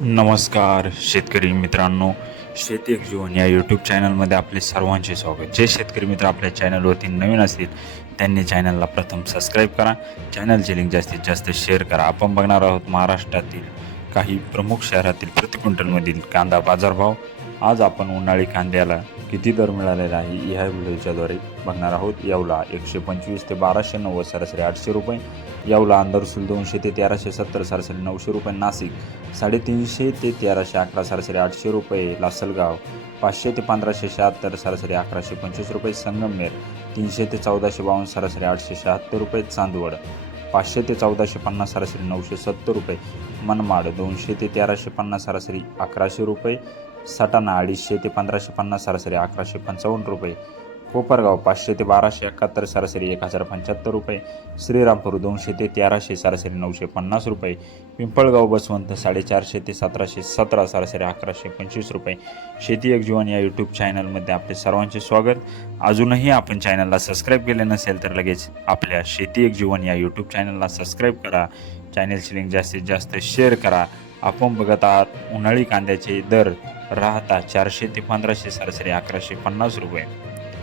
नमस्कार शेतकरी मित्रांनो, शेती एक जीवन या यूट्यूब चॅनलमध्ये आपले सर्वांचे स्वागत. जे शेतकरी मित्र आपल्या चॅनलवरती नवीन असतील त्यांनी चॅनलला प्रथम सबस्क्राईब करा. चॅनलचे लिंक जास्तीत जास्त शेअर करा. आपण बघणार आहोत महाराष्ट्रातील काही प्रमुख शहरातील प्रति क्विंटलमधील कांदा बाजारभाव. आज आपण उन्हाळी कांद्याला किती दर मिळालेला आहे ह्या व्हिडिओच्याद्वारे बघणार आहोत. येवला 125 ते 1290 सरासरी 800 रुपये. येवला अंदरसूल 200 ते 1370 सरासरी 900 रुपये. नाशिक 350 ते 1311 सरासरी 800 रुपये. लासलगाव 500 ते 1576 सरासरी 1125 रुपये. संगमनेर 300 ते 1452 सरासरी 876 रुपये. चांदवड 500 ते 1450 सरासरी 970 रुपये. मनमाड 200 ते 1350 सरासरी 1100 रुपये. सटाणा 250 ते 1550 सरासरी 1155 रुपये. कोपरगाव 500 ते 1271 सरासरी 1075 रुपये. श्रीरामपूर 200 ते 1300 सरासरी 950 रुपये. पिंपळगाव बसवंत 450 ते 1717 सरासरी 1125 रुपये. शेती एक जीवन या यूट्यूब चॅनलमध्ये आपले सर्वांचे स्वागत. अजूनही आपण चॅनलला सबस्क्राईब केले नसेल तर लगेच आपल्या शेती एक जीवन या यूट्यूब चॅनलला सबस्क्राईब करा. चॅनलची लिंक जास्तीत जास्त शेअर करा. आपण बघत आहात उन्हाळी कांद्याचे दर राहता 400 ते 1500 सरासरी 1150 रुपये.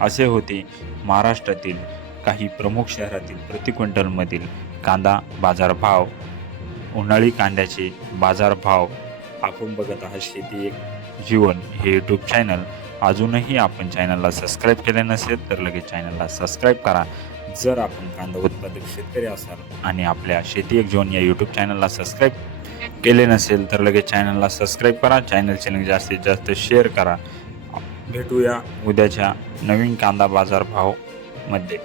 असे होते महाराष्ट्रातील काही प्रमुख शहरातील प्रति क्विंटलमधील कांदा बाजारभाव. उन्हाळी कांद्याचे बाजारभाव आपण बघत आहात शेती एक जीवन हे यूट्यूब चॅनल. अजूनही आपण चॅनलला सबस्क्राईब केले नसेल तर लगेच चॅनलला सबस्क्राईब करा. जर आपण कांदा उत्पादक शेतकरी असाल आणि आपल्या शेती एक जीवन या यूट्यूब चॅनलला सबस्क्राईब केले नसेल तर लगेच चॅनलला सबस्क्राईब करा. चॅनलचे लिंक जास्तीत जास्त शेअर करा. भेटूया उद्याच्या नवीन कांदा बाजारभाव मध्ये.